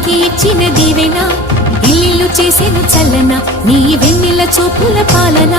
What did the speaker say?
అందరికీ ఇచ్చిన దీవెన ఇల్లు చేసేను చల్లన నీ వెన్నెల చూపుల పాలన